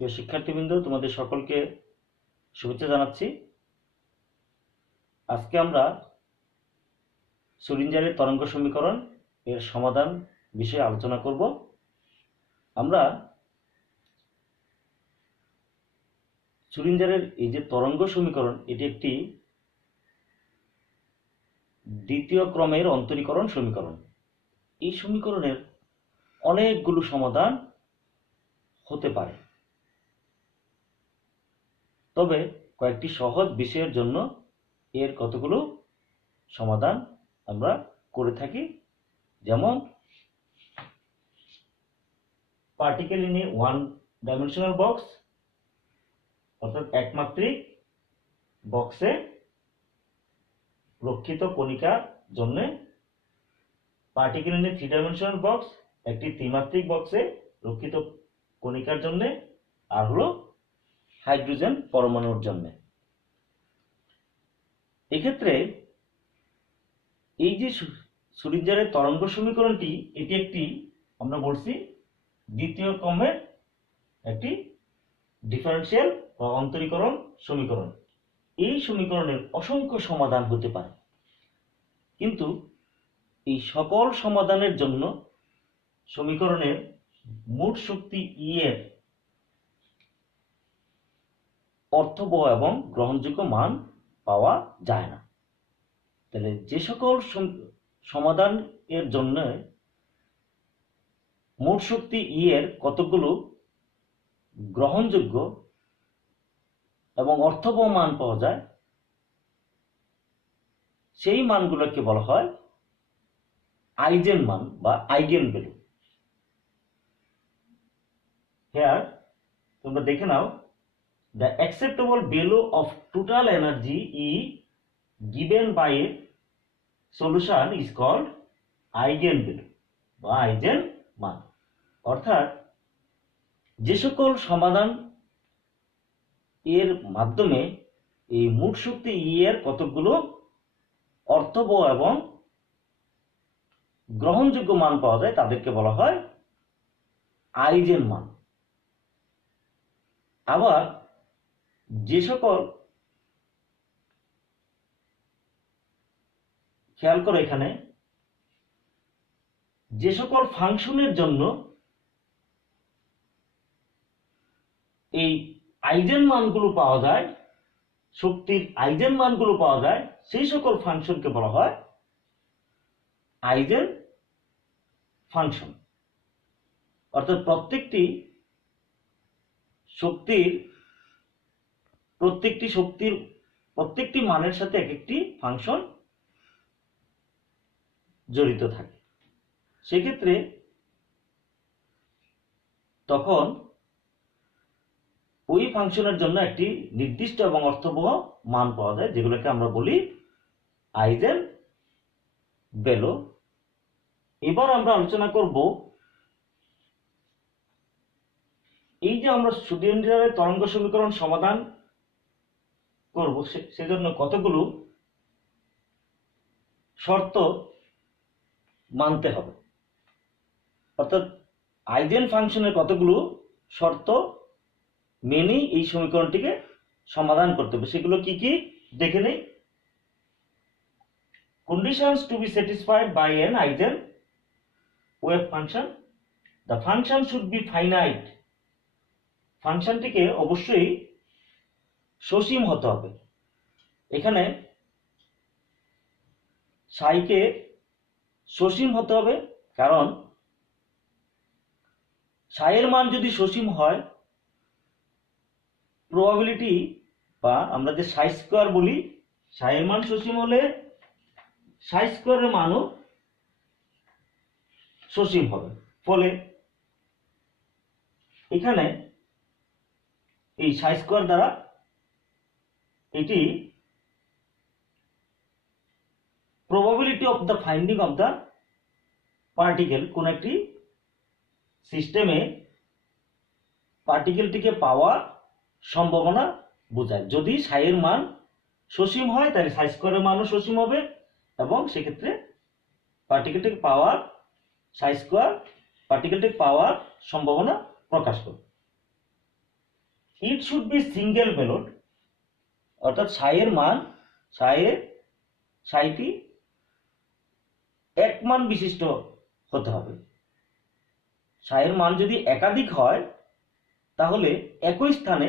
প্রিয় শিক্ষার্থীবৃন্দ, তোমাদের সকলকে শুভেচ্ছা জানাচ্ছি। আজকে আমরা শ্রোডিঞ্জারের তরঙ্গ সমীকরণ এর সমাধান বিষয়ে আলোচনা করব। আমরা শ্রোডিঞ্জারের এই যে তরঙ্গ সমীকরণ, এটি একটি দ্বিতীয় ক্রমের অন্তরীকরণ সমীকরণ। এই সমীকরণের অনেকগুলো সমাধান হতে পারে, তবে কয়েকটি সহজ বিষয়ের জন্য এর কতগুলো সমাধান আমরা করে থাকি। যেমন particle in a one dimensional box, অর্থাৎ একমাত্রিক বক্সে রক্ষিত কণিকার জন্য। Particle in A three dimensional box, একটি ত্রিমাত্রিক বক্সে রক্ষিত কণিকার জন্য। আর হলো হাইড্রোজেন পরমাণুর জন্য। এক্ষেত্রে এই যে শ্রোডিঞ্জারের তরঙ্গ সমীকরণটি, এটি একটি আমরা বলছি দ্বিতীয় ক্রমের একটি ডিফারেনশিয়াল বা অন্তরীকরণ সমীকরণ। এই সমীকরণের অসংখ্য সমাধান হতে পারে, কিন্তু এই সকল সমাধানের জন্য সমীকরণের মোট শক্তি ই এর অর্থবহ এবং গ্রহণযোগ্য মান পাওয়া যায় না। তাহলে যে সকল সমাধান এর জন্য মোট শক্তি ই এর কতগুলো গ্রহণযোগ্য এবং অর্থবহ মান পাওয়া যায়, সেই মানগুলোকে বলা হয় আইজেন মান বা আইগেন ভ্যালু। হেয়ার তোমরা দেখে নাও, the acceptable value of total energy E given by a solution is called eigenvalue বা আইজেন মান। অর্থাৎ যে সকল সমাধান এর মাধ্যমে এই মোট শক্তি ই এর কতগুলো অর্থবহ এবং গ্রহণযোগ্য মান পাওয়া যায়, তাদেরকে বলা হয় আইজেন মান। আবার যে সকল, খেয়াল করো এখানে, যে সকল ফাংশনের জন্য এই আইজেন মানগুলো পাওয়া যায়, শক্তির আইজেন মানগুলো পাওয়া যায়, সেই সকল ফাংশনকে বলা হয় আইজেন ফাংশন। অর্থাৎ প্রত্যেকটি শক্তির প্রত্যেকটি মানের সাথে এক একটি ফাংশন জড়িত থাকে। সেক্ষেত্রে তখন ওই ফাংশনের জন্য একটি নির্দিষ্ট এবং অর্থবহ মান পাওয়া যায়, যেগুলোকে আমরা বলি আইজেন ভ্যালু। এবার আমরা আলোচনা করব এই যে আমরা শ্রোডিঞ্জারের তরঙ্গ সমীকরণ সমাধান করব, সেজন্য কতগুলো শর্ত মানতে হবে। অর্থাৎ আইজেন ফাংশনের কতগুলো শর্ত মেনেই এই সমীকরণটিকে সমাধান করতে হবে, সেগুলো কি কি দেখে নেই। Conditions to be satisfied by an eigen wave function. The function should be finite. ফাংশনটিকে অবশ্যই সসীম হতে হবে। এখানে সাইকে সসীম হতে হবে, কারণ সাইয়ের মান যদি সসীম হয়, প্রবাবিলিটি বা আমরা যে সাই স্কোয়ার বলি, সাইয়ের মান সসীম হলে সাই স্কোয়ারের মানও সসীম হবে। ফলে এখানে এই সাই স্কোয়ার দ্বারা এটি probability of the finding of the particle, কোন একটি সিস্টেমে পার্টিকেলটিকে পাওয়ার সম্ভাবনা বোঝায়। যদি সাইয়ের মান সসীম হয়, তাহলে সাই স্কোয়ারের মানও সসীম হবে, এবং সেক্ষেত্রে পার্টিকেলটিকে পাওয়ার সাই স্কোয়ার পার্টিকেলটিকে পাওয়ার সম্ভাবনা প্রকাশ করবে। It should be single valued, অর্থাৎ সাইয়ের মান সাইটি এক মান বিশিষ্ট হতে হবে। সাইয়ের মান যদি একাধিক হয় তাহলে একই স্থানে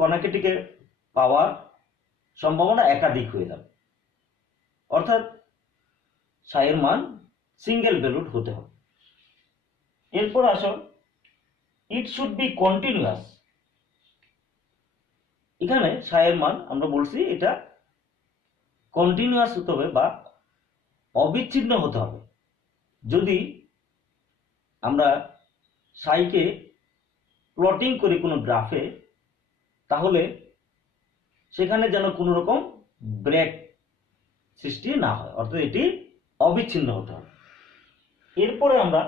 কণাটিকে পাওয়ার সম্ভাবনা একাধিক হয়ে যাবে, অর্থাৎ সাইয়ের মান সিঙ্গেল ভ্যালুড হতে হবে। এরপর আসো, ইট শুড বি কন্টিনিউয়াস। এখানে সাইয়ের মান আমরা বলছি এটা কন্টিনিউয়াস হতে হবে বা অবিচ্ছিন্ন হতে হবে। যদি আমরা সাইকে প্লটিং করি কোনো গ্রাফে, তাহলে সেখানে যেন কোনো রকম ব্রেক সৃষ্টি না হয়, অর্থাৎ এটি অবিচ্ছিন্ন হতে হবে। এরপরে আমরা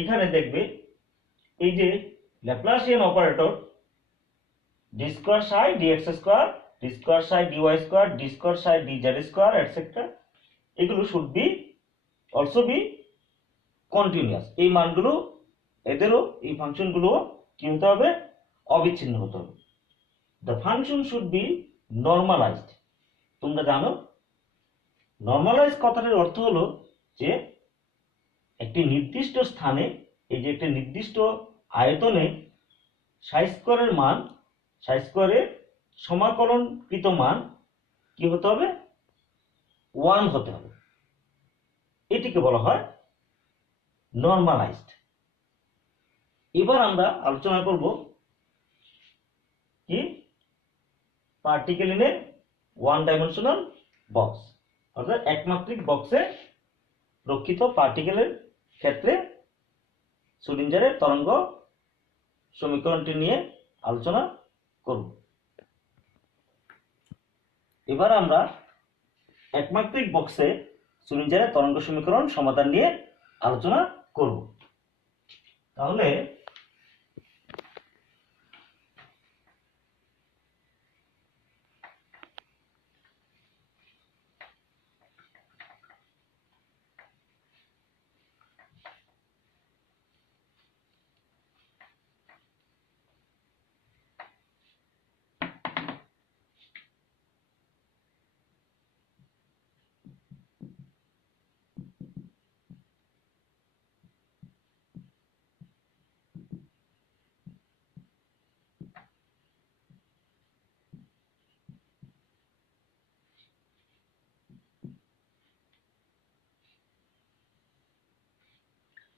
এখানে দেখবে এই যে ল্যাপ্লাসিয়ান অপারেটর ডি স্কয়ার সাই ডিএক্স স্কয়ার, ডি স্কয়ার সাই ডিওয়াই স্কয়ার, ডি স্কয়ার সাই ডিজেড স্কয়ার এটসেট্রা, এগুলো should be also be continuous. এই মানগুলো এদেরও এই ফাংশনগুলো কি হতে হবে? অবিচ্ছিন্ন হতে হবে। The function should be normalised. তোমরা জানো নর্মালাইজ কথাটার অর্থ হলো যে একটি নির্দিষ্ট স্থানে, এই যে একটি নির্দিষ্ট আয়তনে সাই স্কয়ারের মান, সাই স্কয়ারের সমাকলনকৃত মান কি হতে হবে? 1 হতে হবে। এটিকে বলা হয় নর্মালাইজড। এবার আমরা আলোচনা করব কি particle in a one dimensional box, অর্থাৎ একমাত্রিক বক্সে রক্ষিত পার্টিকেলের ক্ষেত্রে শ্রোডিঞ্জারের তরঙ্গ সমীকরণটি নিয়ে আলোচনা করব। এবার আমরা একমাত্রিক বক্সে শ্রোডিঞ্জারের তরঙ্গ সমীকরণ সমাধান নিয়ে আলোচনা করব। তাহলে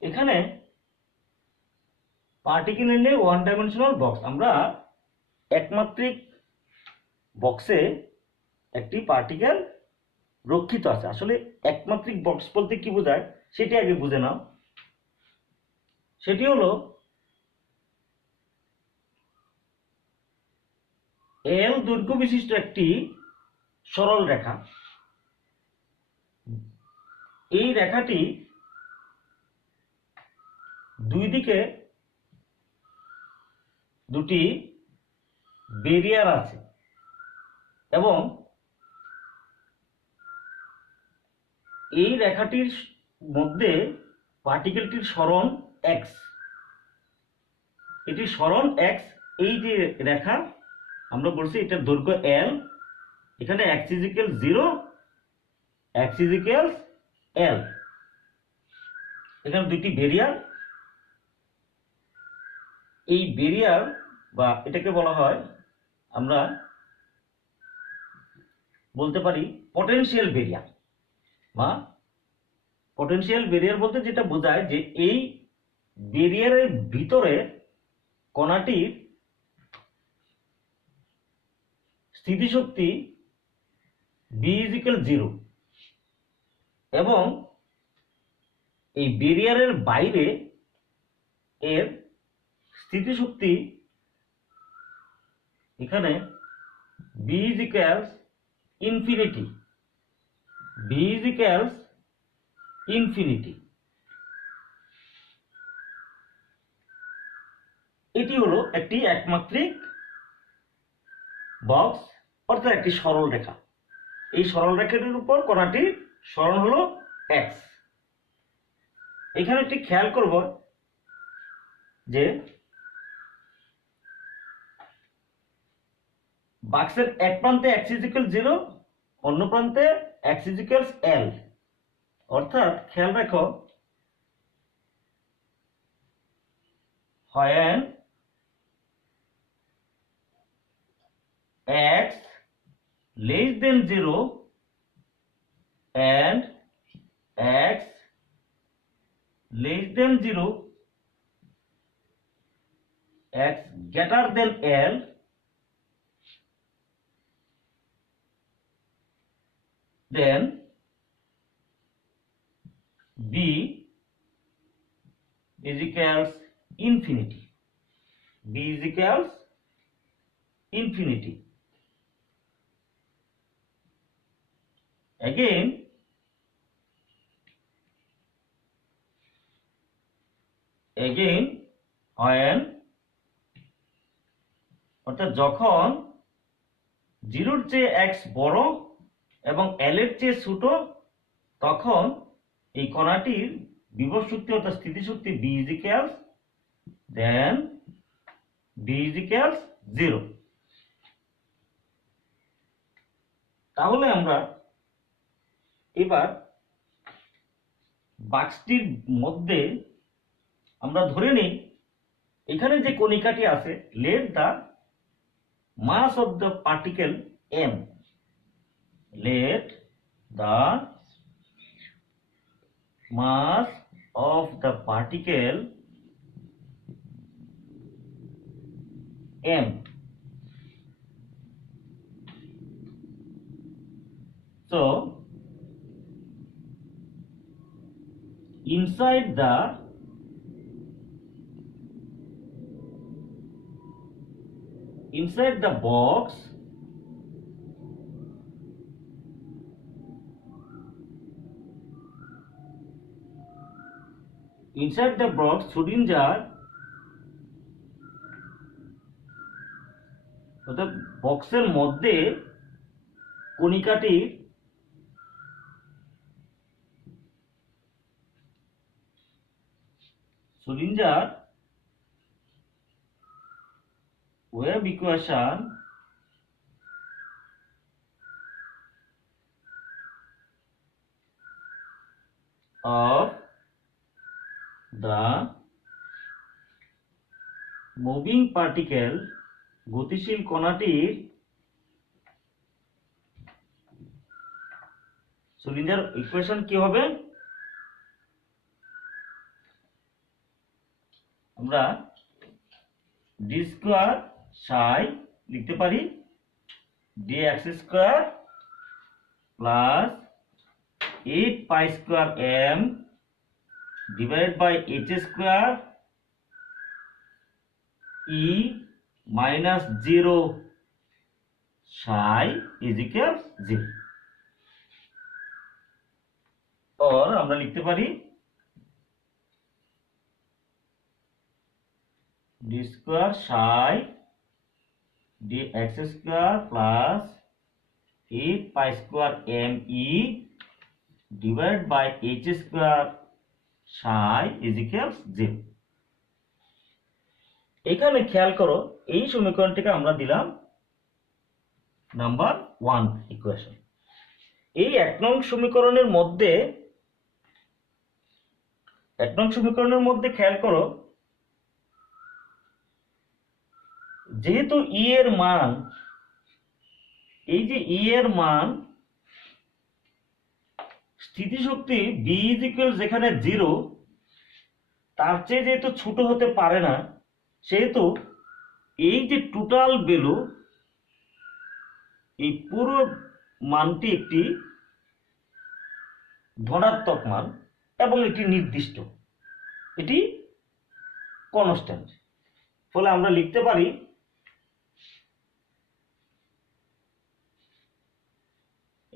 এখানে particle in a one dimensional box, আমরা একমাত্রিক বক্সে একটি পার্টিকেল রক্ষিত আছে। আসলে একমাত্রিক বক্স বলতে কি বোঝায় সেটি আগে বুঝে নাও। সেটি হলো এল দৈর্ঘ্য বিশিষ্ট একটি সরল রেখা। এই রেখাটি দুই দিকে দুটি বেরিয়ার আছে এবং এই রেখাটির মধ্যে পার্টিকেলটির সরণ এক্স, এটি সরণ এক্স। এই যে রেখা আমরা বলছি এটার দৈর্ঘ্য এল, এখানে X is equal 0, X is equal L. এখানে দুটি বেরিয়ার, এই বেরিয়ার বা এটাকে বলা হয়, আমরা বলতে পারি পটেনশিয়াল বেরিয়ার। বা পটেনশিয়াল বেরিয়ার বলতে যেটা বোঝায় যে এই বেরিয়ারের ভিতরে কণাটির স্থিতিশক্তি বি ইজ ইকুয়াল 0 এবং এই বেরিয়ারের বাইরে এর স্থিতিশক্তি এখানে V is equal infinity, V is equal infinity. এটি হলো একটি একমাত্রিক বক্স, অর্থাৎ একটি সরল রেখা। এই সরল রেখাটির উপর কণাটির সরণ হলো এক্স। এখানে একটি খেয়াল করব যে বাক্সের এক প্রান্তে x = 0, অন্য প্রান্তে x = L। অর্থাৎ খেয়াল রাখো, when x less than 0 and x less than 0, x greater than L, then b is equals infinity. b is equals infinity. Again, when অর্থাৎ যখন 0-র চেয়ে x বড় এবং L এর চেয়ে ছোট, তখন এই কণাটির বিভব শক্তি অর্থাৎ স্থিতিশক্তি b is equals, then b is equals 0। তাহলে আমরা এবার বাক্সটির মধ্যে আমরা ধরে নিই এখানে যে কণিকাটি আছে, let the mass of the particle m, let the mass of the particle m, so inside the box Schrödinger, অর্থাৎ বক্সের মধ্যে কণিকাটির Schrödinger wave equation of the moving particle, গতিশীল কণাটির Schrödinger ইকুয়েশন কি হবে? আমরা d স্কয়ার psi লিখতে পারি dx square plus 8 pi square m divided by h square e minus 0 psi is equals 0। और আমরা লিখতে পারি d square psi dx square plus 8 pi square m e divided by h square psi is equals 0। এখানে খেয়াল করো, এই সমীকরণটিকে আমরা দিলাম নাম্বার 1 ইকুয়েশন। এই 1 নং সমীকরণের মধ্যে খেয়াল করো, যেহেতু ই এর মান, এই যে ই এর মান স্থিতিশক্তি b is equal যেখানে 0 তার চেয়ে যেহেতু ছোট হতে পারে না, সেহেতু এই যে টোটাল ভ্যালু, এই পুরো মানটি একটি ধনাত্মক মান এবং এটি নির্দিষ্ট, এটি কনস্ট্যান্ট। ফলে আমরা লিখতে পারি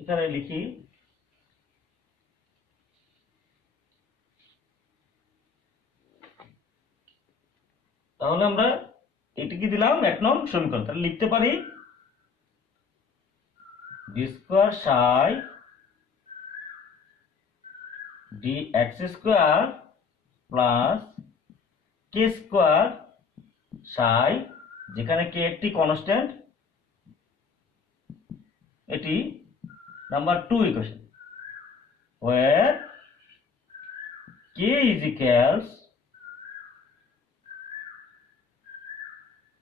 এখানে লিখি তাহলে আমরা এটিকে দিলাম 1 নং সমীকরণ। তাহলে লিখতে পারি d square psi dx square plus k square psi, যেখানে k একটি কনস্ট্যান্ট, এটি number 2 equation, where k is equals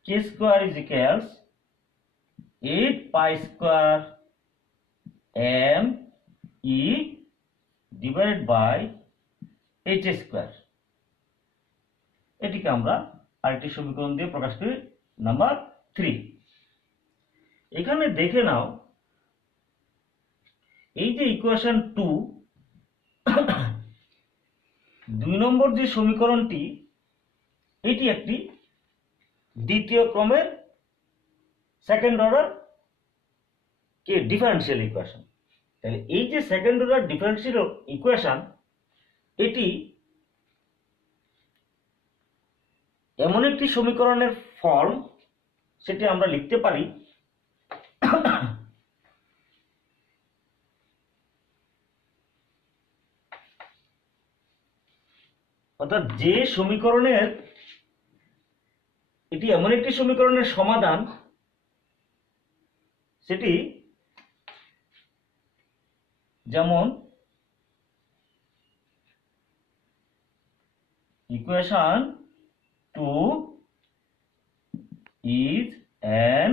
k square is equals 8 pi square m e divided by h square। এটিকে আমরা আরেকটি সমীকরণ দিয়ে প্রকাশ করি, নাম্বার 3। এখানে দেখে নাও, এই যে ইকুয়েশন 2, 2 নম্বর যে সমীকরণটি, এটি একটি দ্বিতীয় ক্রমের সেকেন্ড অর্ডার কে ডিফারেনশিয়াল ইকুয়েশন। তাহলে এই যে সেকেন্ড অর্ডার ডিফারেনশিয়াল ইকুয়েশন, এটি এমন একটি সমীকরণের ফর্ম, সেটি আমরা লিখতে পারি অর্থাৎ যে সমীকরণের, এটি এমন একটি সমীকরণের সমাধান, সেটি যেমন equation 2 is an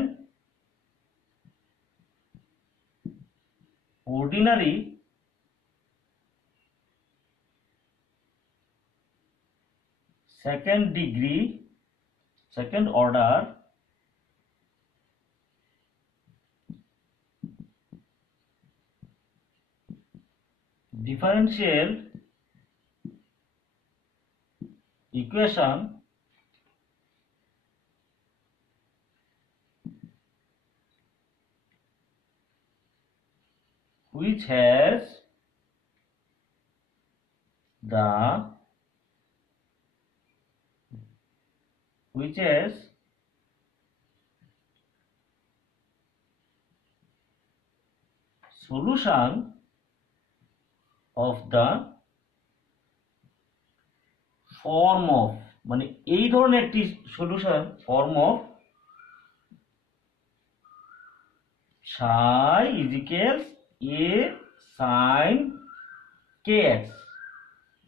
ordinary second order differential equation which has solution of the form of, মানে এই ধরনের একটি solution form of psi is equals a sin kx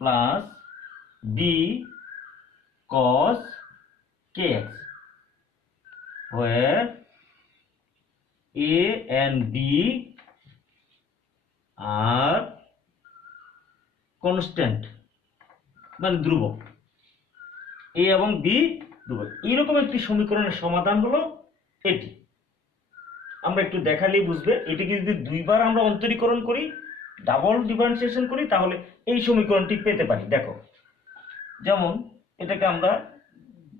plus b cos kx, where a and b are constant, মানে ধ্রুবক, a এবং b ধ্রুবক। এইরকম একটি সমীকরণের সমাধান হলো এটি। আমরা একটু দেখালেই বুঝবে। এটিকে যদি দুইবার আমরা অন্তরীকরণ করি, ডাবল ডিফারেন্সিয়েশন করি, তাহলে এই সমীকরণটি পেতে পারি। দেখো, যেমন এটাকে আমরা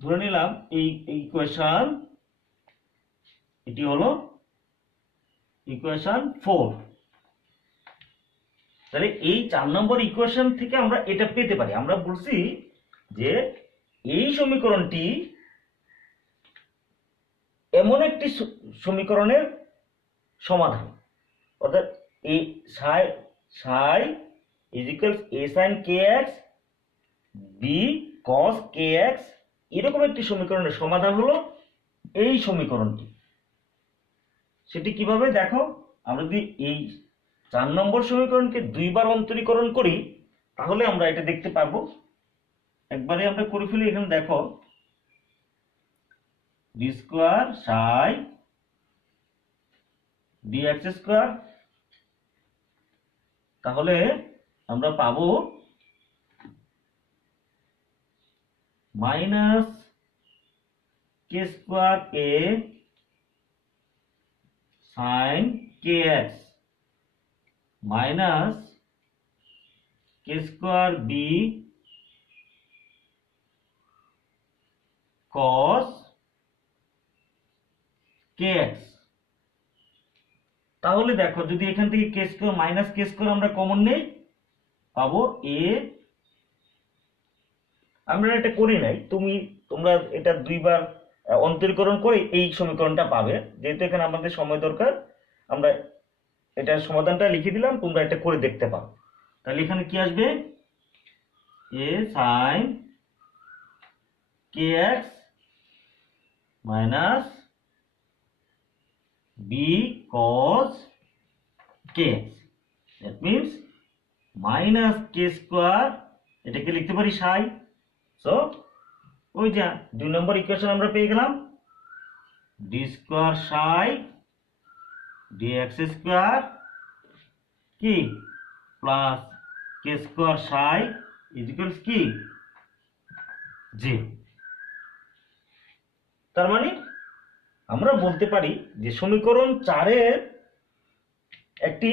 ধরে নিলাম এই ইকুয়েশন, এটি হলো ইকুয়েশন 4। তাহলে এই 4 নম্বর ইকুয়েশন থেকে আমরা এটা পেতে পারি। আমরা বলছি যে এই সমীকরণটি এমন একটি সমীকরণের সমাধান, অর্থাৎ এই psi is equals a sin kx b cos kx, এরকম একটি সমীকরণের সমাধান হলো এই সমীকরণটি। সেটি কিভাবে দেখো, আমরা যদি এই 4 নম্বর সমীকরণকে দুইবার অন্তরীকরণ করি, তাহলে আমরা এটা দেখতে পারবো। একবারে আমরা করে ফেলি। এখানে দেখো, d square psi dx square, তাহলে আমরা পাবো minus k square a sin kx minus k square b cos kx। তাহলে দেখো, যদি এখান থেকে k square minus k square আমরা কমন নেই, পাবো a। আমরা এটা করি নাই, তোমরা এটা দুইবার অন্তরীকরণ করে এই সমীকরণটা পাবে। যেহেতু এখানে আমাদের সময় দরকার, আমরা এটার সমাধানটা লিখে দিলাম, তোমরা এটা করে দেখতে পারো। তাহলে এখানে কি আসবে, a sin kx minus b cos kx, that means minus k square, এটাকে লিখতে পারি psi। সো ওই যে 2 নম্বর ইকুয়েশন আমরা পেয়ে গেলাম, d square psi dx square কি plus k square psi equals কি 0। তার মানে আমরা বলতে পারি যে সমীকরণ 4 এর একটি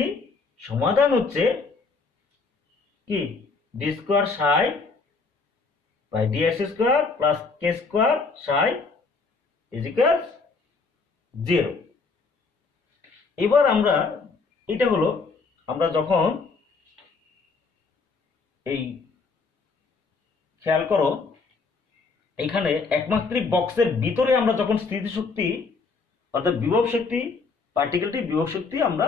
সমাধান হচ্ছে কি d square psi by dx square plus k square psi equals 0। এবার আমরা এটা হলো আমরা যখন এই খেয়াল করো এখানে একমাত্রিক বক্সের ভিতরে আমরা যখন স্থিতিশক্তি অর্থাৎ বিভব শক্তি পার্টিকেলটি বিভব শক্তি আমরা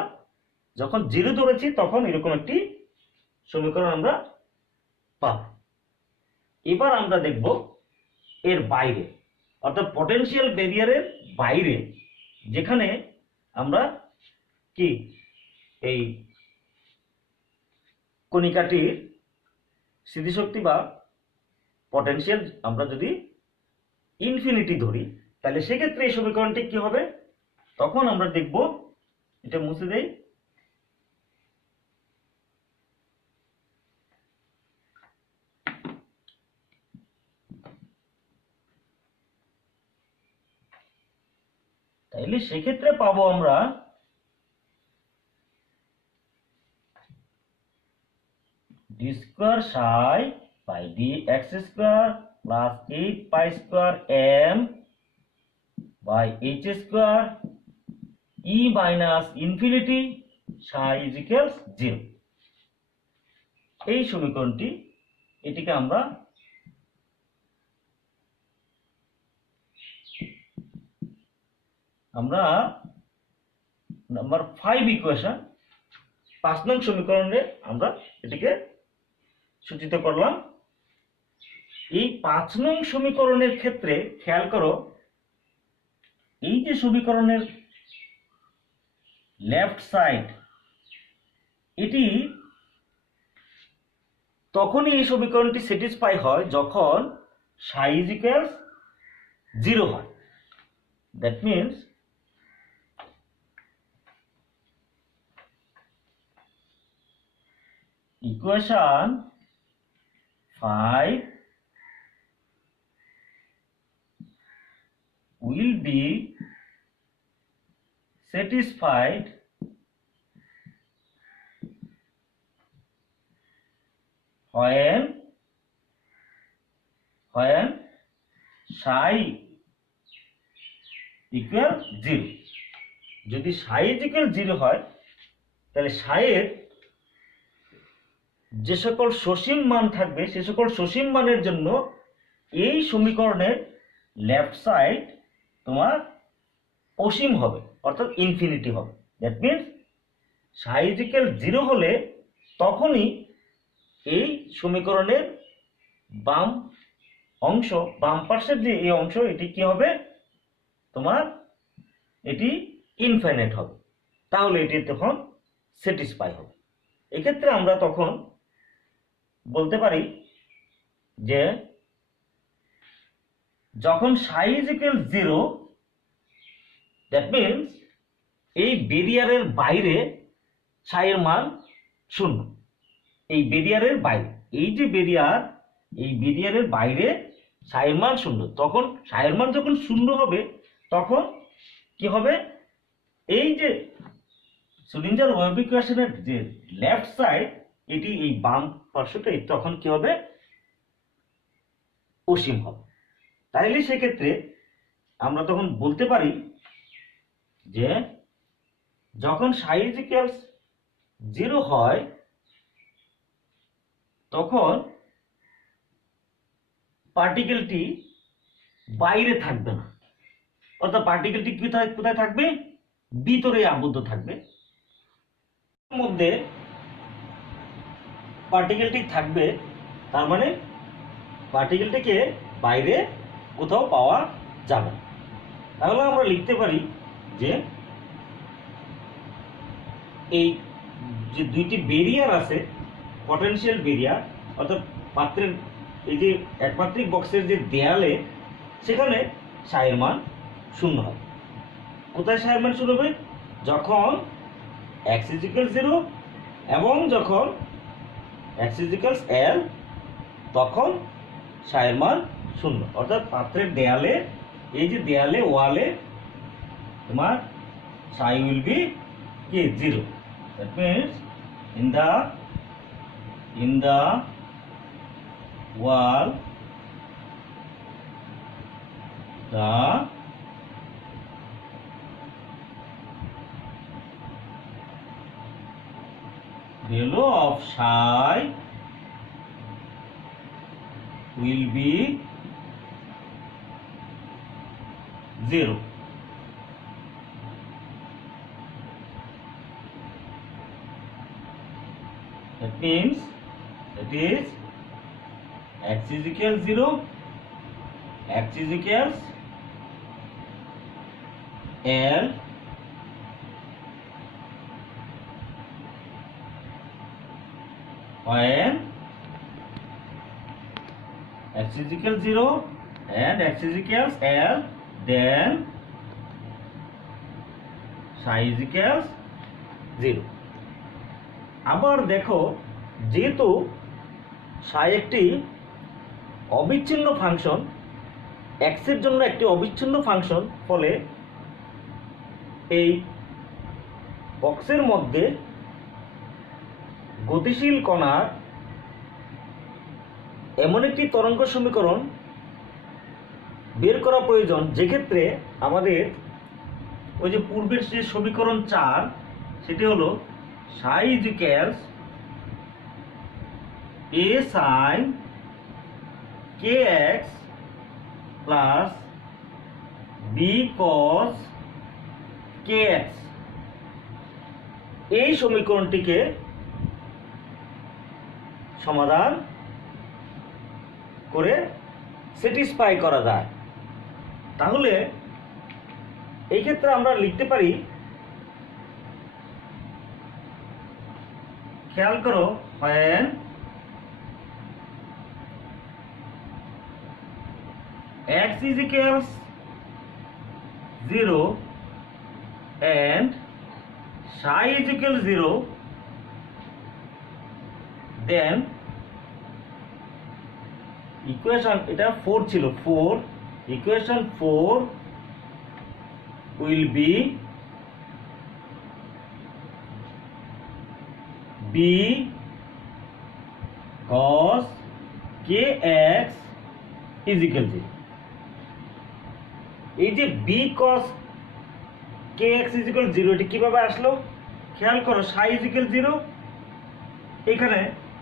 যখন 0 ধরেছি তখন এরকম একটি সমীকরণ আমরা পাব। এবার আমরা দেখব এর বাইরে অর্থাৎ পটেনশিয়াল ব্যারিয়ারের বাইরে যেখানে আমরা কি এই কণিকাটির স্থিতিশক্তি বা পটেনশিয়াল আমরা যদি ইনফিনিটি ধরি তাহলে সেক্ষেত্রে এই সমীকরণটি কি হবে তখন আমরা দেখব, এটা মুছে দেই, তাইলে সেক্ষেত্রে পাবো আমরা d square psi by dx square plus 8 pi square m by h square e minus infinity psi equals 0। এই সমীকরণটি এটিকে আমরা নাম্বার 5 ইকুয়েশন 5 নং সমীকরণে আমরা এটিকে সূচিত করলাম। এই 5 নং সমীকরণের ক্ষেত্রে খেয়াল করো এই যে সমীকরণের লেফট সাইড এটি তখনই এই সমীকরণটি স্যাটিসফাই হয় যখন psi ইকুয়ালস 0 হয়। That means equation 5 will be satisfied when psi equal 0। যদি psi equal 0 হয় তাহলে psi এর যে সকল সসীম মান থাকবে সে সকল সসীম মানের জন্য এই সমীকরণের লেফট সাইড তোমার অসীম হবে অর্থাৎ ইনফিনিটি হবে। দ্যাট মিন্স psi ইকুয়াল 0 হলে তখনই এই সমীকরণের বাম অংশ বাম পাশের যে এই অংশ এটি কি হবে তোমার এটি ইনফাইনাইট হবে, তাহলে এটি তখন স্যাটিসফাই হবে। এক্ষেত্রে আমরা তখন বলতে পারি যে যখন psi ইকুয়াল 0 দ্যাট মিন্স এই ব্যারিয়ারের বাইরে psi এর মান 0। এই ব্যারিয়ারের বাইরে এই যে ব্যারিয়ার এই ব্যারিয়ারের বাইরে psi এর মান 0। তখন psi এর মান যখন 0 হবে তখন কি হবে এই যে শ্রোডিঞ্জার ওয়েভ ইকুয়েশনের যে লেফট সাইড এটি এই বাম পার্শ্বটা তখন কি হবে অসীম হবে। তাইলে সেক্ষেত্রে আমরা তখন বলতে পারি যে যখন psi ইকুয়াল 0 হয় তখন পার্টিকেলটি বাইরে থাকবে না, অর্থাৎ পার্টিকেলটি কোথায় থাকবে ভিতরে আবদ্ধ থাকবে, মধ্যে পার্টিকেলটি থাকবে। তার মানে পার্টিকেলটিকে বাইরে কোথাও পাওয়া যাবে না। তাহলে আমরা লিখতে পারি যে এই যে দুইটি বেরিয়ার আছে, পটেনশিয়াল বেরিয়ার, অর্থাৎ পাত্রের এই যে একমাত্রিক বক্সের যে দেয়ালে, সেখানে সাইয়ের মান শূন্য হয়। কোথায় সাইয়ের মান শূন্য হবে? যখন x = 0 এবং যখন x = L, তখন সাইয়ের মান শূন্য। অর্থাৎ পাত্রের দেয়ালে, এই যে দেয়ালে, ওয়ালে, তোমার psi will be 0. That means in the wall, the value of psi will be 0. That means that is x = 0, x = L, when x = 0 and x = L, then psi = 0. আবার দেখো, যেহেতু psi একটি অবিচ্ছিন্ন ফাংশন, x এর জন্য একটি অবিচ্ছিন্ন function, ফলে এই বক্সের মধ্যে গতিশীল কণার এমন একটি তরঙ্গ সমীকরণ বের করা প্রয়োজন, যেক্ষেত্রে আমাদের ওই যে পূর্বের যে সমীকরণ 4, সেটি হলো psi = a sin kx plus b cos kx। এই সমীকরণটিকে সমাধান করে স্যাটিসফাই করা যায়। তাহলে এই ক্ষেত্রে আমরা লিখতে পারি, খেয়াল করো, when x = 0 and psi = 0, then equation, এটা 4 ছিল, 4, equation 4 will be b cos kx = 0। এই যে b cos kx = 0, এটি কিভাবে আসলো? খেয়াল করো, psi = 0, এখানে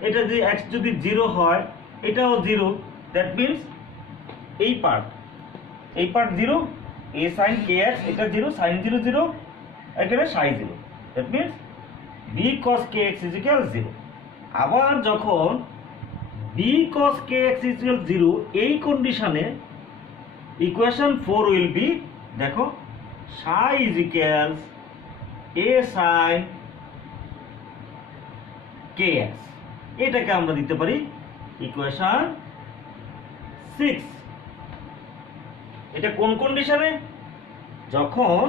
এটা যে x যদি 0 হয়, এটাও 0, দ্যাট মিন্স এই পার্ট 0, a sin kx, এটা 0, sin 0 0, এখানে psi 0, that means b cos kx = 0। আবার যখন b cos kx = 0, এই কন্ডিশনে ইকুয়েশন 4 will be, দেখো, psi = a sin kx। এটাকে আমরা দিতে পারি ইকুয়েশন 6। এটা কোন কন্ডিশনে? যখন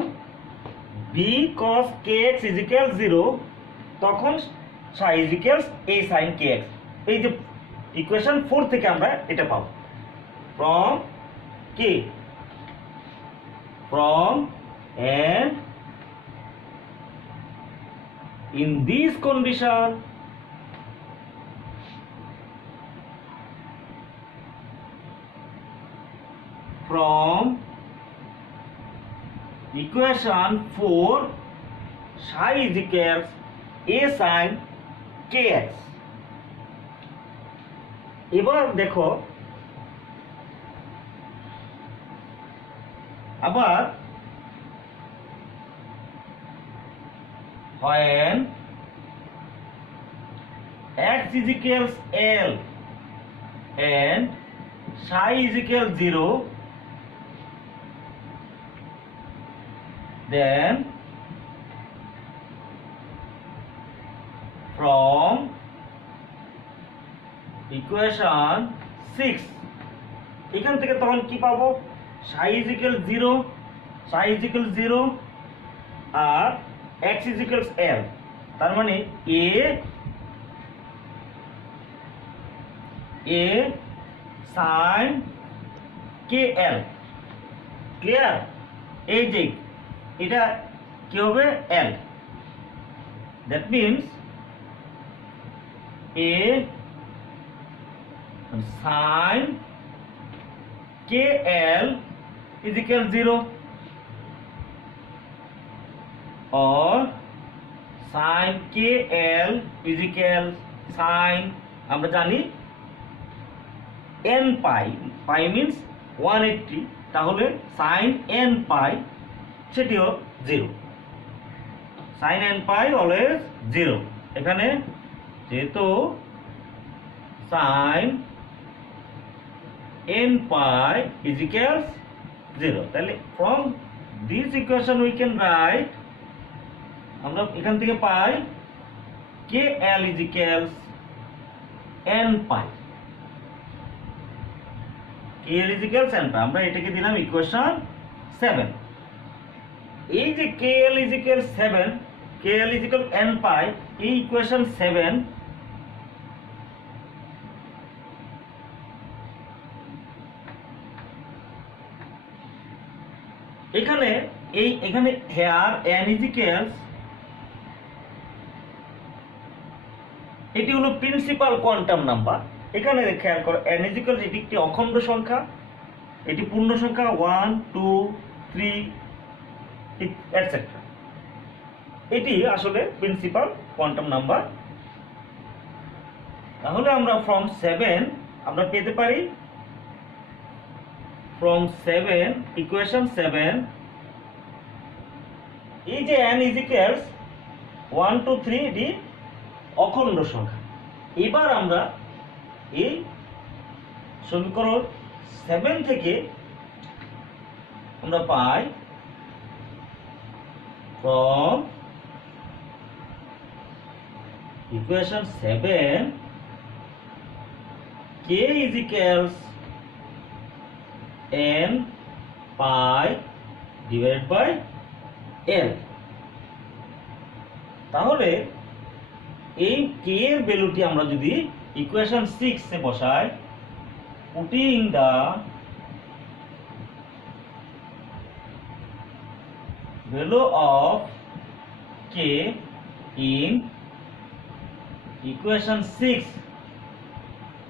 b cos kx = 0, তখন psi = a sin kx। এই যে ইকুয়েশন 4 থেকে আমরা এটা পাবো, from কি, from and in this condition from equation 4 psi = a sin kx। এবার দেখো, আবার when x = L and psi = 0, then from equation 6 এখান থেকে তখন কি পাবো psi is equal 0 psi is equal 0 R x is equal l তার মানে a sin kl ক্লিয়ার এই যে এটা কি হবে l that means a sin kl is equal 0 or sin kl is equal sin আমরা জানি n pi pi means 180 তাহলে sin n pi সেটিও 0 sin n pi always 0 এখানে যেহেতু sin n pi is equals 0 তাহলে from this equation we can write আমরা এখান থেকে পাই kl is equals n pi kl is equals n pi আমরা এটাকে দিলাম ইকুয়েশন 7 এই যে kl is equals 7 kl is equal n pi এই ইকুয়েশন 7 এখানে এখানে here n is equals এটি হলো প্রিন্সিপাল কোয়ান্টাম নাম্বার এখানে খেয়াল করো n is equals এটি একটি অখণ্ড সংখ্যা এটি পূর্ণ সংখ্যা 1 2 3 এটসেট্রা এটি আসলে প্রিন্সিপাল কোয়ান্টাম নাম্বার তাহলে আমরা from 7 আমরা পেতে পারি from 7 equation 7 এই যে n is equals 1 2 3 এটি অখণ্ড সংখ্যা এবার আমরা এই সমীকরণ 7 থেকে আমরা পাই from equation 7 k is equals n pi divided by l তাহলে এই k এর ভ্যালুটি আমরা যদি ইকুয়েশন 6 এ বসাই putting the value of k in equation 6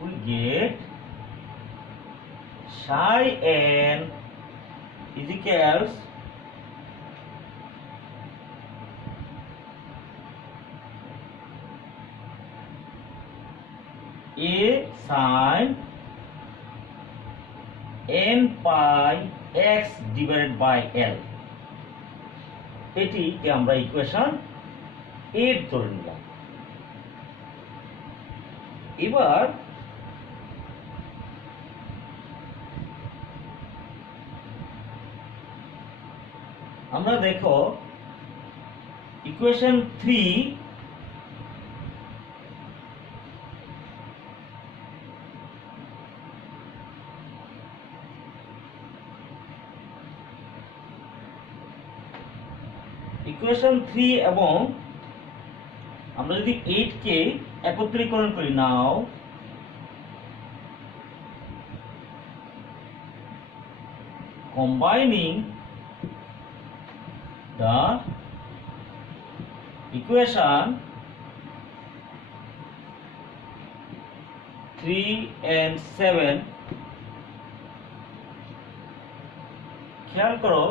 we get psi n is equals a sin n pi x divided by l এটিকে আমরা equation 8 ধরে নিলাম এবার আমরা দেখো ইকুয়েশন 3 ইকুয়েশন 3 এবং আমরা যদি 8 কে একত্রীকরণ করি নাও combining the equation 3 and 7 খেয়াল করো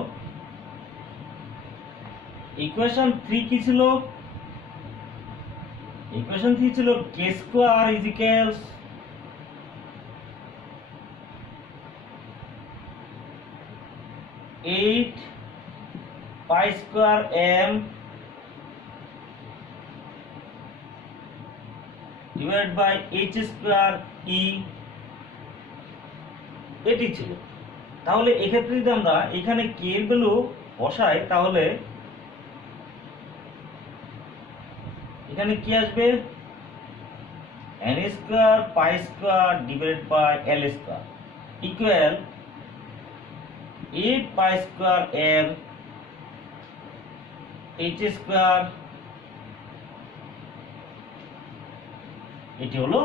ইকুয়েশন 3 কি ছিল ইকুয়েশন 3 ছিল k square is equals 8 pi square m divided by h square e এটি ছিল তাহলে এই ক্ষেত্রে যদি আমরা এখানে k এর ভ্যালু বসাই তাহলে এখানে কি আসবে n square pi square divided by l square equal 8 pi square n h square, এটি হলো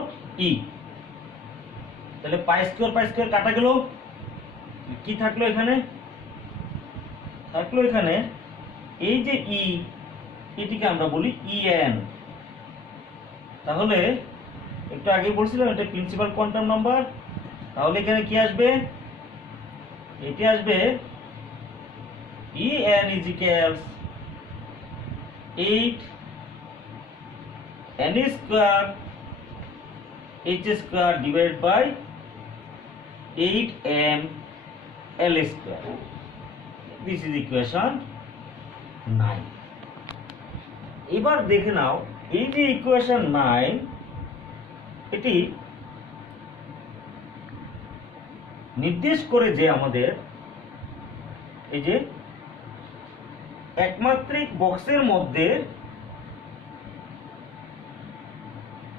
ই। তাহলে পাই স্কয়ার কাটা গেল, কি থাকলো এখানে? থাকলো এখানে এই যে ই, এটিকে আমরা বলি en। তাহলে একটু আগে বলছিলাম এটা প্রিন্সিপাল কোয়ান্টাম নাম্বার। তাহলে এখানে কি আসবে? এটি আসবে en is equals 8 n square h square divided by 8 m l square. This is equation 9. এবার দেখে নাও এই যে ইকুয়েশন 9, এটি নির্দেশ করে যে আমাদের এই যে একমাত্রিক বক্সের মধ্যে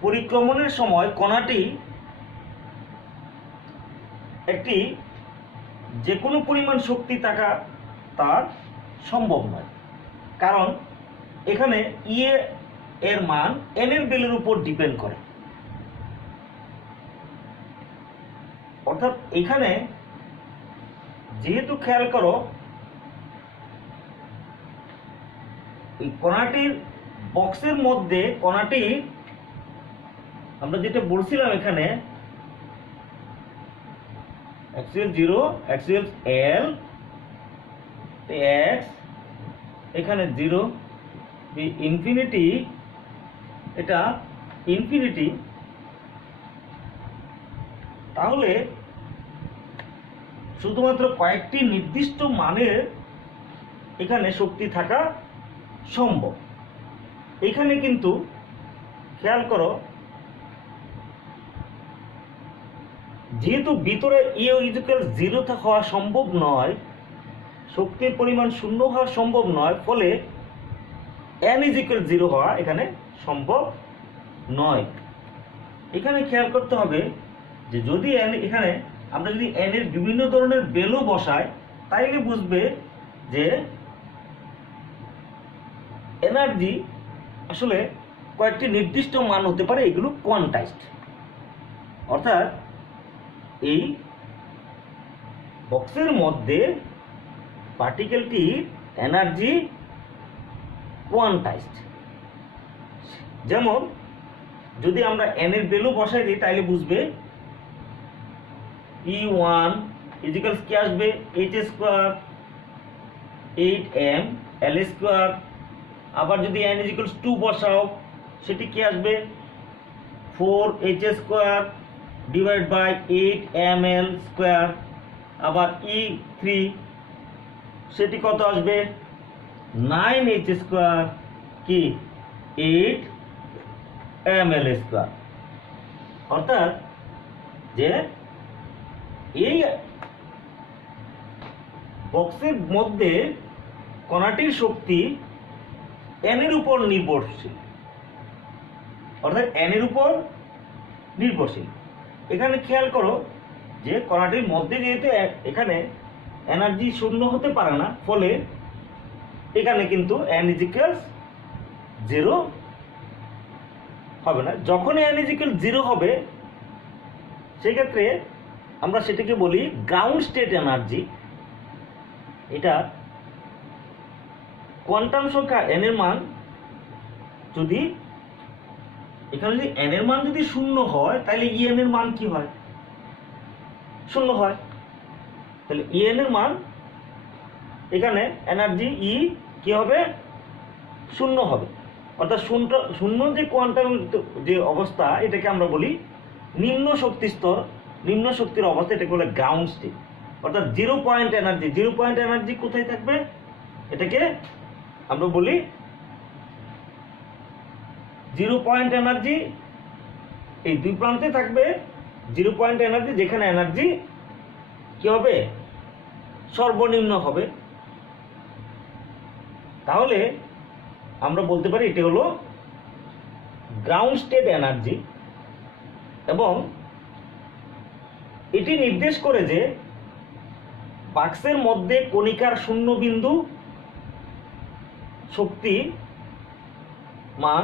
পরিক্রমণের সময় কণাটি একটি যে কোনো পরিমাণ শক্তি থাকা তার সম্ভব নয়, কারণ এখানে ই এর মান এন এর ভ্যালুর উপর ডিপেন্ড করে। অর্থাৎ এখানে যেহেতু খেয়াল করো এই কণাটির বক্সের মধ্যে কণাটি আমরা যেটা বলছিলাম এখানে অ্যাক্সিয়াল 0 অ্যাক্সিয়াল l x, এখানে 0 ইনফিনিটি, এটা ইনফিনিটি। তাহলে শুধুমাত্র কয়েকটি নির্দিষ্ট মানের এখানে শক্তি থাকা সম্ভব। এখানে কিন্তু খেয়াল করো যেহেতু ভিতরে ইও ইকুয়াল 0 হওয়া সম্ভব নয়, শক্তির পরিমাণ শূন্য হওয়া সম্ভব নয়, ফলে n ইজ ইকুয়াল 0 হওয়া এখানে সম্ভব নয়। এখানে খেয়াল করতে হবে যে যদি n, এখানে আমরা যদি n এর বিভিন্ন ধরনের ভ্যালু বসাই তাইলে বুঝবে যে এনার্জি আসলে কয়েকটি নির্দিষ্ট মান হতে পারে, এগুলো কোয়ান্টাইজড। অর্থাৎ এই বক্সের মধ্যে পার্টিকেলটি এনার্জি কোয়ান্টাইজড। যেমন যদি আমরা n এর ভ্যালু বসাই দিই তাহলে বুঝবে E1 ইজিক্যালস কি আসবে h square 8m l square. আবার যদি n ইজিক্যালস 2 বসাও সেটি কি আসবে 4h square divide by 8ml square. আবার E3 সেটি কত আসবে 9h স্কয়ার কি 8ml স্কয়ার। অর্থাৎ যে এই বক্সের মধ্যে কণাটির শক্তি n এর উপর নির্ভরশীল, অর্থাৎ n এর উপর নির্ভরশীল। এখানে খেয়াল করো যে কণাটির মধ্যে যেহেতু এখানে এনার্জি শূন্য হতে পারে না, ফলে এখানে কিন্তু n ইজ ইকুয়াল 0 হবে না। যখন n ইজ ইকুয়াল 0 হবে সেক্ষেত্রে আমরা সেটাকে বলি গ্রাউন্ড স্টেট এনার্জি। এটা কোয়ান্টাম সংখ্যা n এর মান যদি এখানে যদি n এর মান যদি 0 হয় তাহলে en এর মান কি হয় 0 হয়। তাহলে en এর মান এখানে এনার্জি E কি হবে 0 হবে। অর্থাৎ শূন্য যে কোয়ান্টাম যে অবস্থা এটাকে আমরা বলি নিম্ন শক্তি স্তর, নিম্ন শক্তির অবস্থা, এটাকে বলে গ্রাউন্ড স্টেট। অর্থাৎ 0 পয়েন্ট এনার্জি, 0 পয়েন্ট এনার্জি কোথায় থাকবে এটাকে আমরা বলি 0 পয়েন্ট এনার্জি এই দুই প্রান্তে থাকবে 0 পয়েন্ট এনার্জি, যেখানে এনার্জি কি হবে সর্বনিম্ন হবে। তাহলে আমরা বলতে পারি এটা হলো গ্রাউন্ড স্টেট এনার্জি, এবং এটি নির্দেশ করে যে বাক্সের মধ্যে কণিকার শূন্য বিন্দু শক্তি মান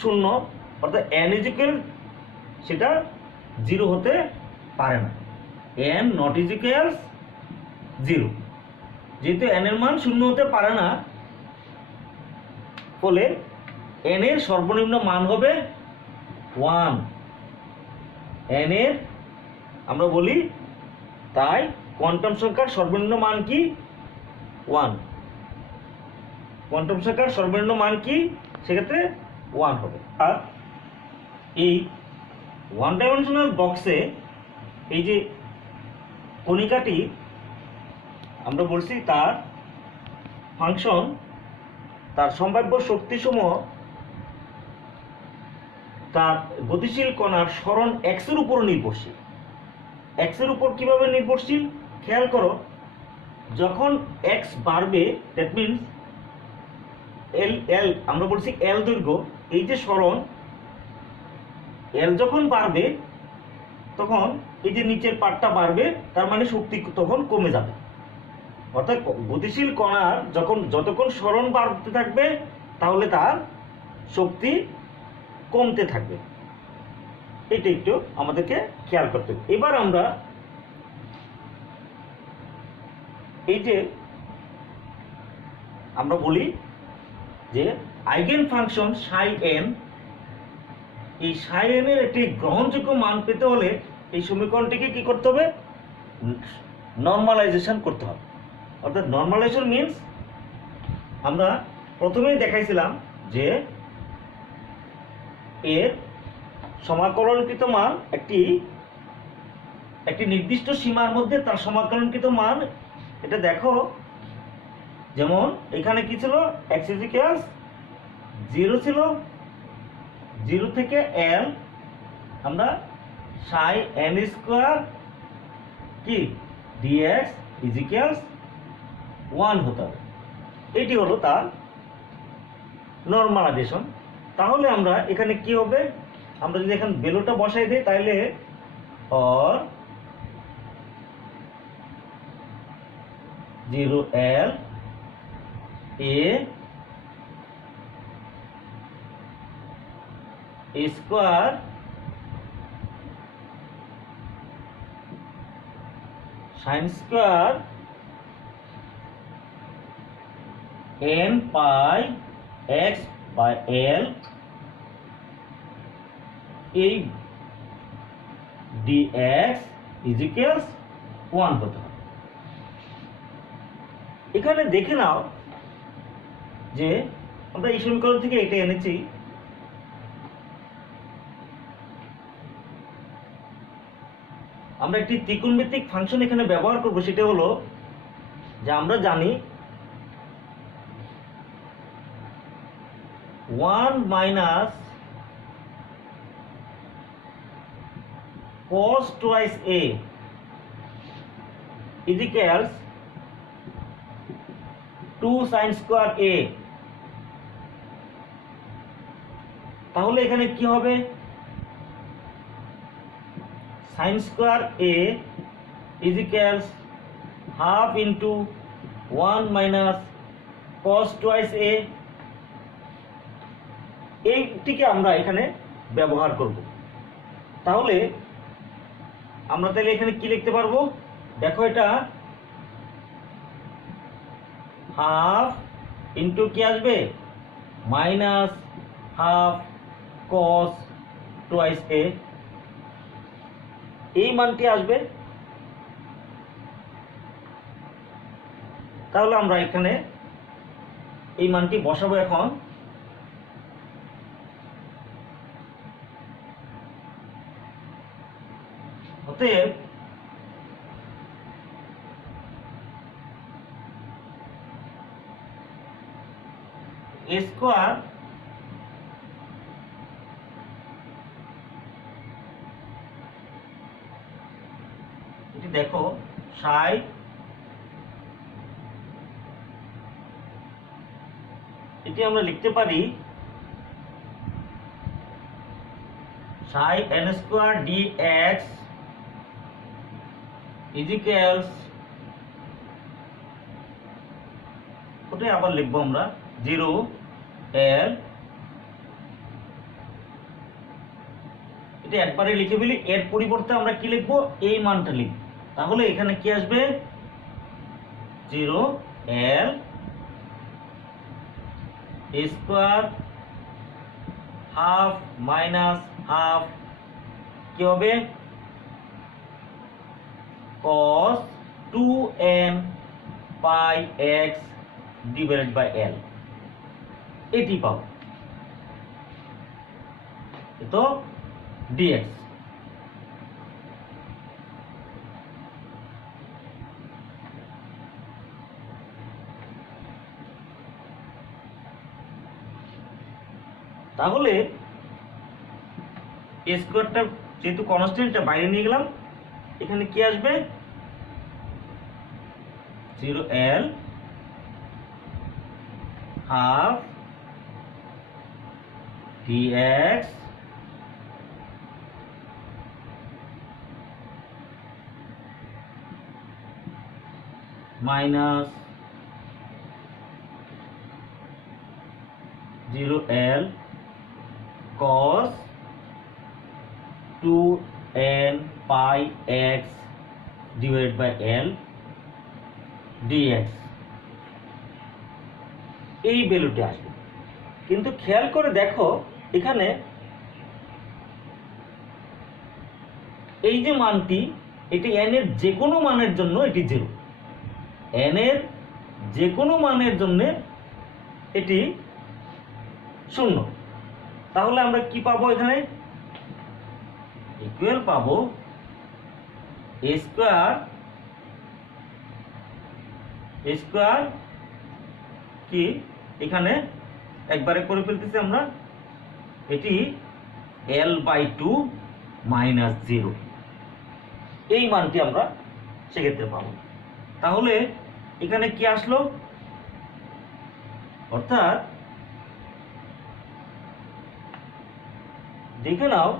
শূন্য, অর্থাৎ n ইজিক্যাল সেটা 0 হতে পারে না, n নট ইজিক্যাল 0। যেহেতু n এর মান 0 হতে পারে না, ফলে n এর সর্বনিম্ন মান হবে 1। n এর আমরা বলি, তাই কোয়ান্টাম সংখ্যার সর্বনিম্ন মান কি? 1। কোয়ান্টাম সংখ্যার সর্বনিম্ন মান কি? সেক্ষেত্রে 1 হবে। আর এই ওয়ান ডাইমেনশনাল বক্সে এই যে কণিকাটি আমরা বলছি, তার ফাংশন, তার সম্ভাব্য শক্তিসমূহ তার গতিশীল কণার সরণ x এর উপর নির্ভরশীল। x এর উপর কিভাবে নির্ভরশীল? খেয়াল করো, যখন x বাড়বে, দ্যাট মিনস এল আমরা বলছি এল দৈর্ঘ্য, এই যে সরণ এল যখন বাড়বে তখন এই যে নিচের পার্টটা বাড়বে, তার মানে শক্তি তখন কমে যাবে। অর্থাৎ গতিশীল কণার যতক্ষণ সরণ বাড়তে থাকবে, তাহলে তার শক্তি কমতে থাকবে। এটা একটু আমাদেরকে খেয়াল করতে হবে। এবার আমরা এই যে আমরা বলি যে আইগেন ফাংশন সাই এন, এই সাই এন এর একটি গ্রহণযোগ্য মান পেতে হলে এই সমীকরণটিকে কি করতে হবে? নরমালাইজেশন করতে হবে। অর্থাৎ নরমালাইজেশন মিন্স, আমরা প্রথমেই দেখাইছিলাম যে এর সমাকলনকৃত মান একটি নির্দিষ্ট সীমার মধ্যে তার সমাকলনকৃত মান, এটা দেখো, যেমন এখানে কি ছিল? x ইকুয়ালস 0 ছিল, 0 থেকে l আমরা সাই n স্কয়ার কি dx ইকুয়ালস 1 হতে হবে। এটি হলো তার নরমালাইজেশন। তাহলে আমরা এখানে কি হবে? আমরা যদি এখানে ভ্যালুটা বসাই দিই, তাহলে or 0l a square sin square n pi x by l এই dx ইকুয়ালস 1 হতে হবে। এখানে দেখে নাও যে আমরা এই সমীকরণ থেকে এটা এনেছি। আমরা একটি ত্রিকোণমিতিক ফাংশন এখানে ব্যবহার করব, সেটা হলো যে আমরা জানি 1 minus cos twice a is equals 2 sin square a। তাহলে এখানে কি হবে? sin square a is equals half into 1 minus cos twice a। এইটিকে আমরা এখানে ব্যবহার করব। তাহলে আমরা এখানে কি লিখতে পারবো? দেখো, এটা হাফ ইন্টু কি আসবে? Minus half cos twice a, এই মানটি আসবে। তাহলে আমরা এখানে এই মানটি বসাবো এখন। অতএব a স্কয়ার এটি দেখো সাই এটি আমরা লিখতে পারি psi n square dx is equals, ওটাই আবার লিখবো আমরা 0 l, এটা একবারে লিখে ফেলি, এর পরিবর্তে আমরা কি লিখবো, এই মানটা লিখব। তাহলে এখানে কি আসবে, 0 l square half minus half কি হবে, cos 2n pi x divided by l, এটি পাবো। তো dx, তাহলে স্কয়ারটা যেহেতু কনস্ট্যান্টটা বাইরে নিয়ে গেলাম, এখানে কি আসবে, 0 l half dx minus 0 l cos 2n pi x divided by l dx, এই ভ্যালুটি আসবে। কিন্তু খেয়াল করে দেখো এখানে এই যে মানটি, এটি n এর যে কোনো মানের জন্য এটি 0, n এর যে কোনো মানের জন্য এটি 0। তাহলে আমরা কি পাবো, এখানে ইকুয়াল পাবো a স্কয়ার কি, এখানে একবারে করে ফেলতেছি আমরা, এটি l/2 মাইনাস 0, এই মানটি আমরা সেক্ষেত্রে পাবো। তাহলে এখানে কি আসলো, অর্থাৎ দেখে নাও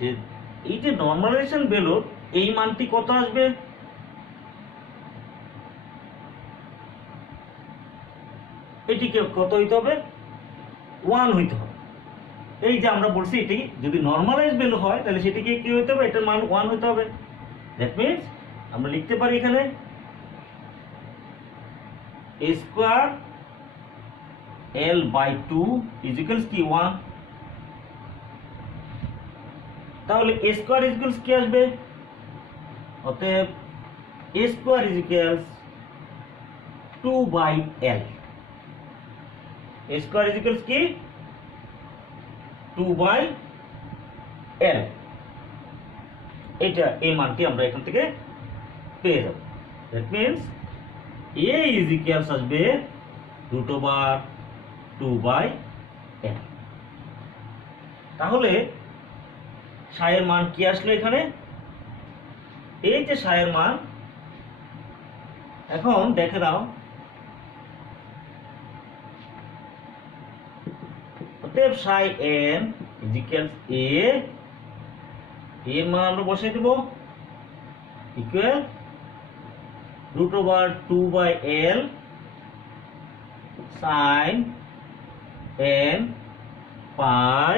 যে এই যে নরমালাইজেশন ভ্যালুর এই মানটি কত আসবে, এটিকে কত হইতে হবে, 1 হইতে হবে। এই যে আমরা বলছি এটি যদি নরমালাইজ ভ্যালু হয় তাহলে সেটিকে কি হইতে হবে, এটার মান 1 হইতে হবে। দ্যাট মিন্স আমরা লিখতে পারি এখানে a square l/2 is equals কি 1। তাহলে a স্কয়ার ইজ ইকুয়ালস কি আসবে, অতএব a square is equals 2/l, a square is equals কি 2/l, এটা এই মানটি আমরা এখান থেকে পেয়ে যাব। That means a is equals আসবে √2/l। তাহলে সায়ের মান কি আসলো এখানে, এই যে সায়ের মান, এখন দেখে দাও, অতএব সাই n ইজ ইকুয়ালস a, এর মান আমরা বসাই দেব equal √2/l sin n pi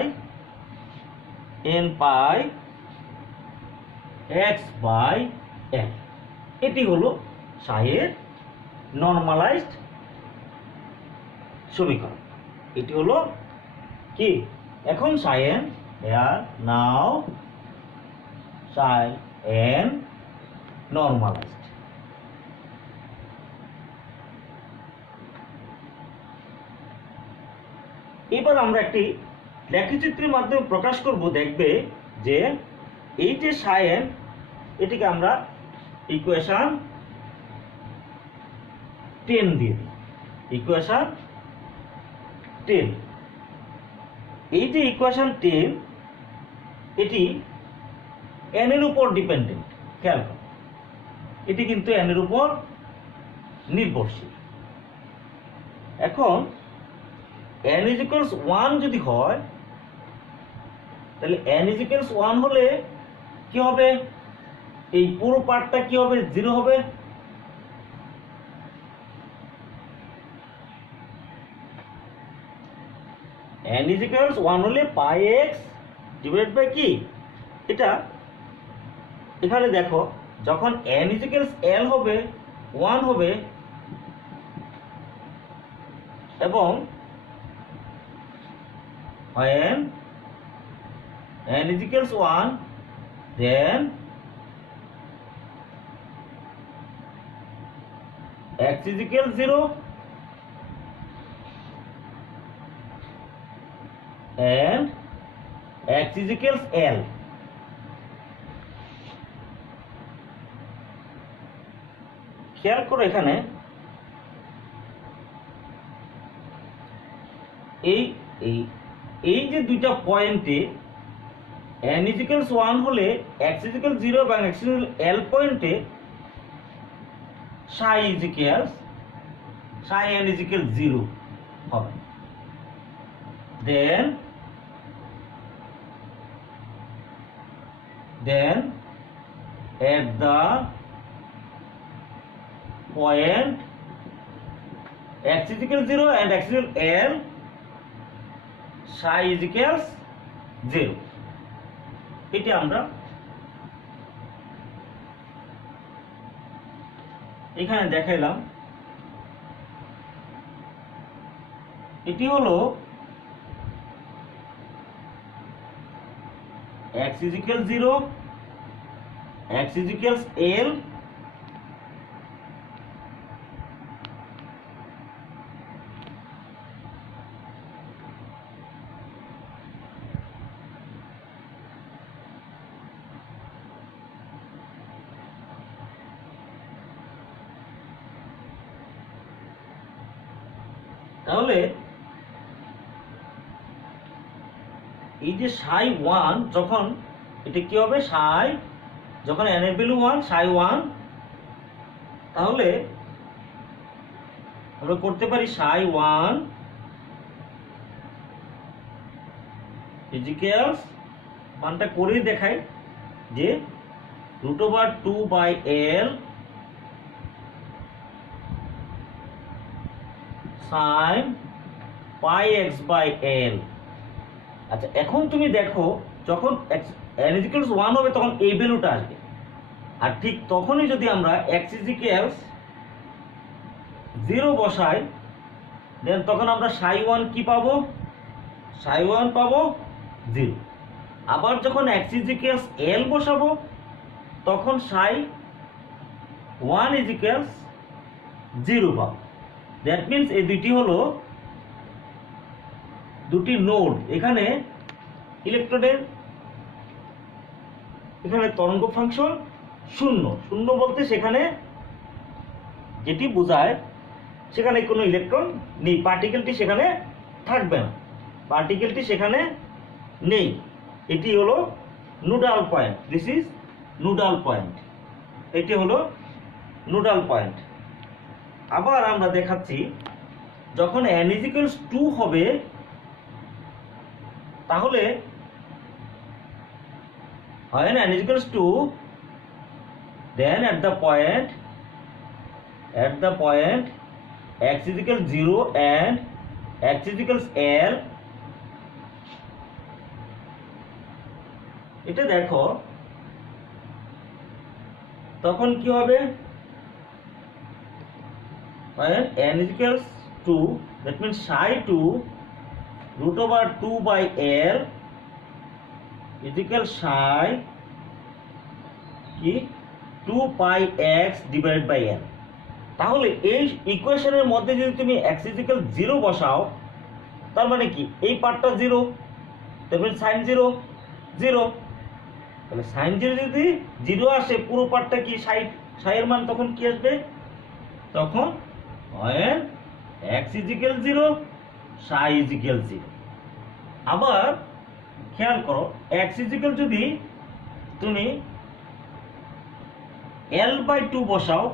x/l, এটি হলো সাইয়ের নরমালাইজড সমীকরণ। এটি হলো কি, এখন সাই n নাও সাই n নরমালাইজড। এবার আমরা একটি লেখচিত্রের মাধ্যমে প্রকাশ করব, দেখবে যে এই যে সাই n, এটিকে আমরা ইকুয়েশন 10 দিয়ে দিই, ইকুয়েশন 10। এই যে ইকুয়েশন 10, এটি n এর উপর ডিপেন্ডেন্ট, খেয়াল করো, এটি কিন্তু n এর উপর নির্ভরশীল। এখন n = 1 যদি হয় তাহলে n is equals 1 হলে কি হবে, এই পুরো পার্টটা কি হবে, 0 হবে। n is equals 1 হলে পাই x ডিভাইড বাই কি, এটা এখানে দেখো যখন n is equals l হবে 1 হবে, এবং when n is equals 1 then x is equals 0 and x is equals l। খেয়াল করো এখানে এই এই এই যে দুইটা পয়েন্টে n is equals 1 হলে x is equals 0 এবং x is equals l পয়েন্টে psi is equals psi n is equals 0 হবে। then at the point x is equals 0 and x is equals l, psi is equals 0। এটা আমরা এখানে দেখাইলাম। এটি হলো x is equals 0, x is equals l, তাহলে এই যে psi 1 যখন এটা কি হবে, psi যখন n এর ভ্যালু 1 psi 1, তাহলে আমরা করতে পারি psi 1 ইজিক্যালস মানটা করেই দেখাই যে √2/l sin pi x by l। আচ্ছা এখন তুমি দেখো যখন n is equals 1 হবে তখন এই ভ্যালুটা আসবে, আর ঠিক তখনই যদি আমরা x is equals 0 বসাই দেন তখন আমরা psi 1 কি পাবো, psi 1 পাবো 0। আবার যখন x is equals l বসাবো তখন psi 1 is equals 0 পাবো। দ্যাট মিনস এই দুটি হলো দুটি নোড। এখানে ইলেকট্রনের এখানে তরঙ্গ ফাংশন 0 0 বলতে সেখানে যেটি বোঝায় সেখানে কোনো ইলেকট্রন নেই, পার্টিকেলটি সেখানে থাকবে না, পার্টিকেলটি সেখানে নেই। এটি হলো nodal point, this is nodal point, এটি হলো নোডাল পয়েন্ট। আবার আমরা দেখাচ্ছি যখন n is equals 2 হবে তাহলে when n is equals 2 then at the point x is equals 0 and x is equals l, এটা দেখো তখন কি হবে, when n is equals 2 that means psi 2 √2/l is equals psi কি 2 x divided by l। তাহলে এই ইকুয়েশনের মধ্যে যদি তুমি x is equals 0 বসাও তার মানে কি এই পার্টটা 0, that means sin 0 0, তাহলে sin 0 যদি 0 আসে পুরো পার্টটা কি psi এর মান তখন কি আসবে, তখন when x is equals 0 psi is equals 0। আবার খেয়াল করো x is equals যদি তুমি l/2 বসাও,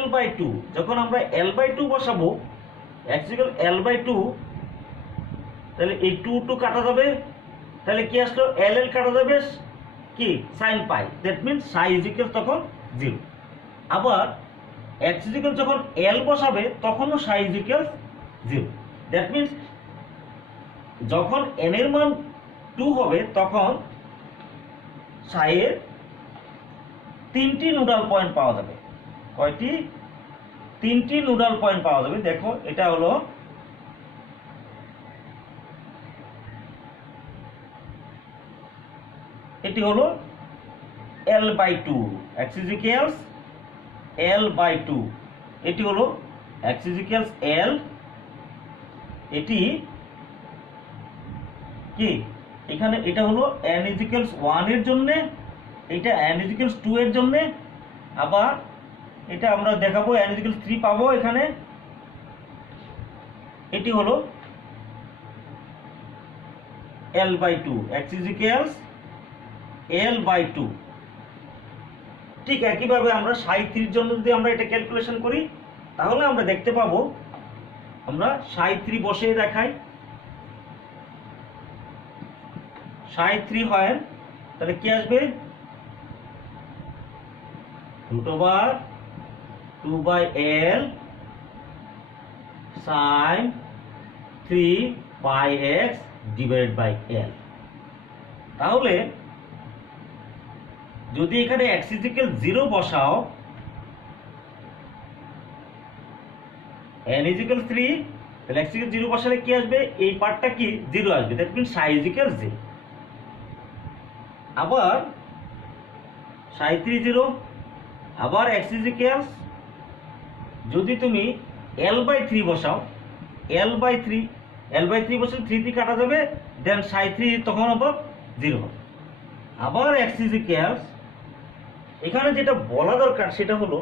l/2 যখন আমরা l/2 বসাবো x is equals l/2 তাহলে এই 2 কাটা যাবে তাহলে কি আসলো, এল এল কাটা যাবে কি sine pi, that means Sai is equal তখন 0। আবার এক্স ইজ ইকুয়াল যখন এল বসাবে তখনও সাই ইজ ইকুয়াল 0, দ্যাট মিনস যখন এন এর মান 2 হবে তখন সাই এর 3টি নোডাল পয়েন্ট পাওয়া যাবে। কয়টি? 3টি নোডাল পয়েন্ট পাওয়া যাবে। দেখো এটা হলো এটি হলো L/2, x is equals L/2, এটি হলো x is equals L, এটি কি এখানে এটা হলো n is equals 1 এর জন্য, এটা n is equals 2 এর জন্য, আবার এটা আমরা দেখাবো n is equals 3 পাবো এখানে, এটি হলো L/2, x is equals L/2। ঠিক একইভাবে আমরা সাই 3 এর জন্য যদি আমরা এটা ক্যালকুলেশন করি তাহলে আমরা দেখতে পাবো, আমরা সাই 3 বসিয়ে দেখাই, সাই 3 হয় তাহলে কি আসবে, √2/L sin 3/x /L। তাহলে যদি এখানে x = 0 বসাও, n = 3, তাহলে x = 0 বসালে কি আসবে, এই পার্টটা কি 0 আসবে, দ্যাট মিন্স সাই = 0। আবার সাই 3 0, আবার x = যদি তুমি L/3 বসাও, L/3 বসালে 3 দিয়ে কাটা যাবে, দেন সাই 3 তখন আবার 0 হবে। আবার x = এখানে যেটা বলা দরকার সেটা হলো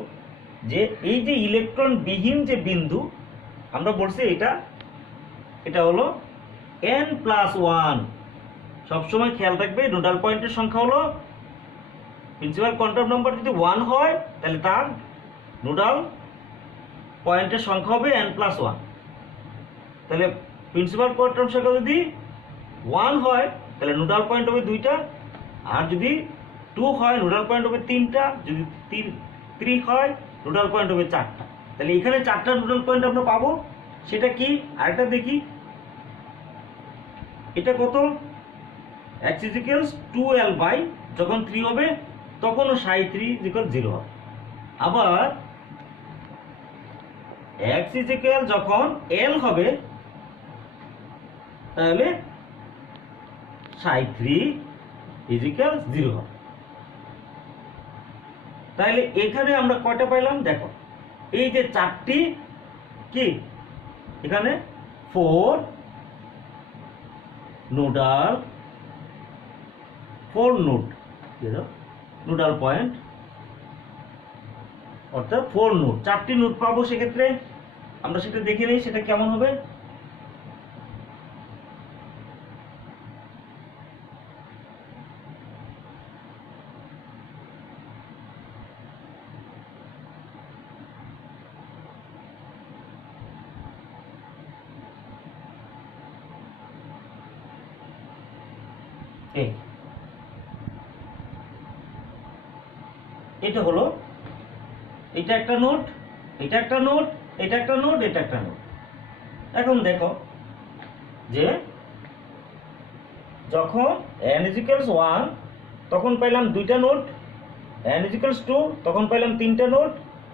যে এই যে ইলেকট্রন বিহীন যে বিন্দু আমরা বলছি এটা হলো n+1। সবসময় খেয়াল রাখবে নোডাল পয়েন্টের সংখ্যা হলো, প্রিন্সিপাল কোয়ান্টাম নাম্বার যদি 1 হয় তাহলে তার নোডাল পয়েন্টের সংখ্যা হবে n+1। তাহলে প্রিন্সিপাল কোয়ান্টাম সংখ্যা যদি 1 হয় তাহলে নোডাল পয়েন্ট হবে 2টা, আর যদি 2 হয় নোডাল পয়েন্ট হবে 3টা, যদি 3 হয় নোডাল পয়েন্ট হবে 4টা। তাহলে এখানে 4টা নোডাল পয়েন্ট আমরা পাবো, সেটা কি আরেকটা দেখি, এটা কত, x = 2L/, যখন 3 হবে তখনও সাই 3 = 0 হবে। আবার x = যখন L হবে তাহলে সাই 3 = 0 হবে। তাহলে এখানে আমরা কয়টা পাইলাম, দেখো এই যে 4টি কি এখানে 4 নোডাল নোডাল পয়েন্ট, অর্থাৎ 4 নোড, 4টি নোড পাবো। সেক্ষেত্রে আমরা সেটা দেখে নিই সেটা কেমন হবে। এটা হলো, এটা একটা নোড, এটা একটা নোড, এটা একটা নোড, এটা একটা নোড। এখন দেখো যে যখন n = 1 তখন পাইলাম 2টা নোড, n = 2 তখন পাইলাম 3টা নোড,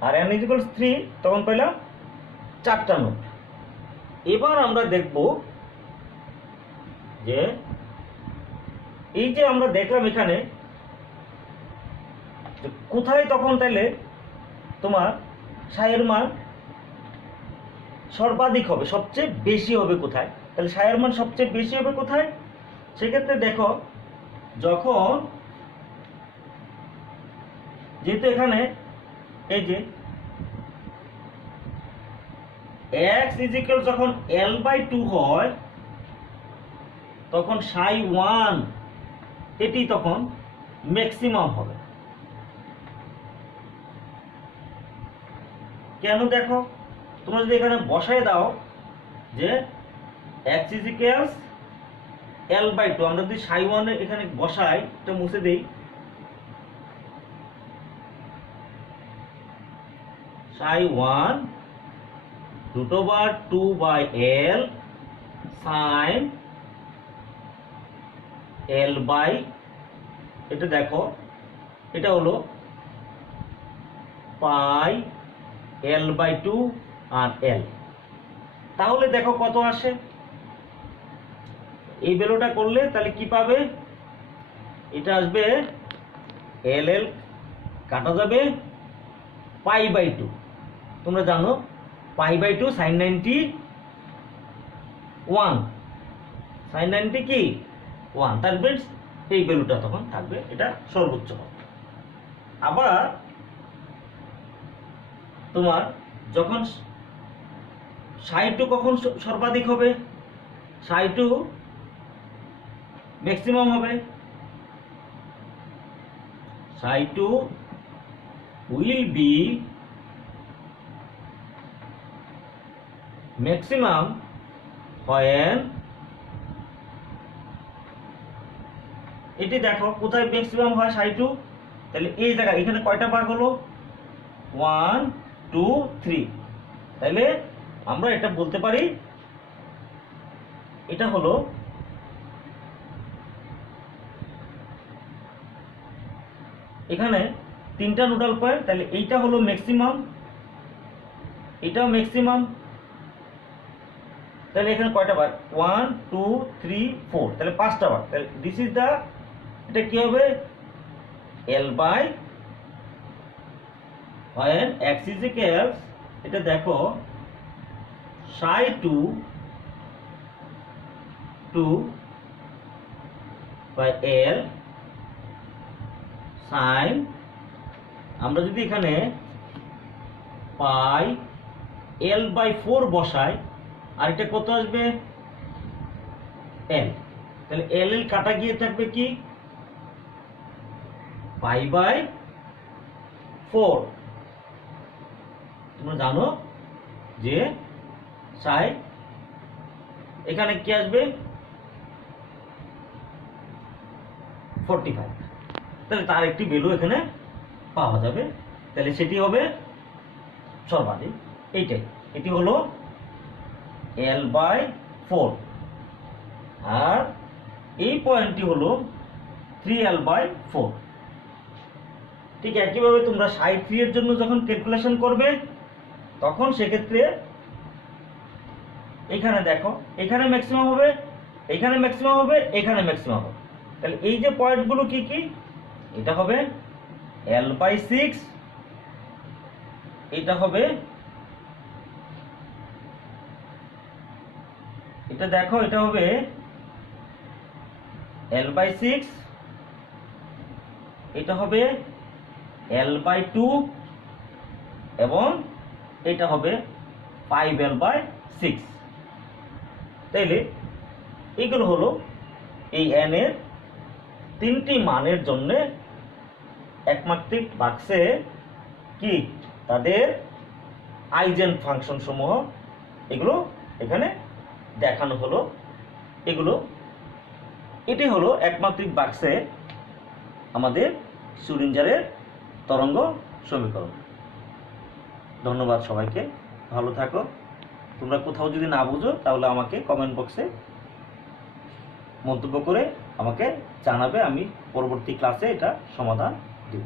আর n = 3 তখন পাইলাম 4টা নোড। এবার আমরা দেখব যে এই যে আমরা দেখলাম এখানে কোথায় তখন তাইলে তোমার সাইয়ের মান সর্বাধিক হবে, সবচেয়ে বেশি হবে কোথায়, তাহলে সাইয়ের মান সবচেয়ে বেশি হবে কোথায়, সেক্ষেত্রে দেখো যখন যেহেতু এখানে এই যে x = যখন L/2 হয় তখন সাই 1 এটি তখন ম্যাক্সিমাম হবে। কেন, দেখো তোমরা যদি এখানে বসায় দাও যে x = L/2 আমরা যদি ψ1 এখানে বসাই, এটা মুছে দেই, ψ1 √2/L sin L বাই, এটা দেখো এটা হলো পাই L/2 আর L। তাহলে দেখো কত আসে, এই ভ্যালুটা করলে তাহলে কি পাবে, এটা আসবে LL কাটা যাবে π/2। তোমরা জানো π/2 sin 90 1, sin 90 কি 1, তার মিন্স এই ভ্যালুটা তখন থাকবে, এটা সর্বোচ্চ হবে। আবার তোমার যখন ψ2 কখন সর্বাধিক হবে, ψ2 ম্যাক্সিমাম হবে, ψ2 will be maximum when, এটি দেখো কোথায় ম্যাক্সিমাম হয় ψ2, তাহলে এই জায়গায় এখানে কয়টা ভাগ হলো 1 2 3, তাহলে আমরা এটা বলতে পারি এটা হলো এখানে তিনটা নোডাল পয়েন্ট, তাহলে এইটা হলো ম্যাক্সিমাম, এটাও ম্যাক্সিমাম, তাহলে এখানে কয়টা ভাগ 1 2 3 4, তাহলে পাঁচটা ভাগ, তাহলে দিস ইজ দা, এটা কি হবে L/, when x is equals, এটা দেখো ψ2 2/L sin, আমরা যদি এখানে পাই L/4 বসাই, আর এটা কত আসবে L, তাহলে L কাটা গিয়ে থাকবে কি π/4। তোমরা জানো যে সাই এখানে কি আসবে 45, তাহলে তার একটি ভ্যালু এখানে পাওয়া যাবে, তাহলে সেটি হবে সর্বাধিক এইটাই, এটি হলো L/4, আর এই পয়েন্টটি হলো 3L/4। ঠিক একইভাবে তোমরা ψ3 এর জন্য যখন ক্যালকুলেশন করবে, তখন সেক্ষেত্রে এখানে দেখো এখানে ম্যাক্সিমাম হবে, এখানে ম্যাক্সিমাম হবে, এখানে ম্যাক্সিমাম হবে, তাহলে এই যে পয়েন্টগুলো কি কি, এটা হবে L/6, এটা হবে, এটা দেখো এটা হবে L/6, এটা হবে L/2 এবং এটা হবে 5L/6। তাইলে এইগুলো হলো এই n এর তিনটি মানের জন্য একমাত্রিক বাক্সে কি তাদের আইজেন ফাংশন সমূহ, এগুলো এখানে দেখানো হলো। এটি হলো একমাত্রিক বাক্সে আমাদের শ্রোডিঞ্জারের তরঙ্গ সমীকরণ। ধন্যবাদ সবাইকে, ভালো থাকো। তোমরা কোথাও যদি না বুঝো তাহলে আমাকে কমেন্ট বক্সে মন্তব্য করে আমাকে জানাবে, আমি পরবর্তী ক্লাসে এটা সমাধান দেব।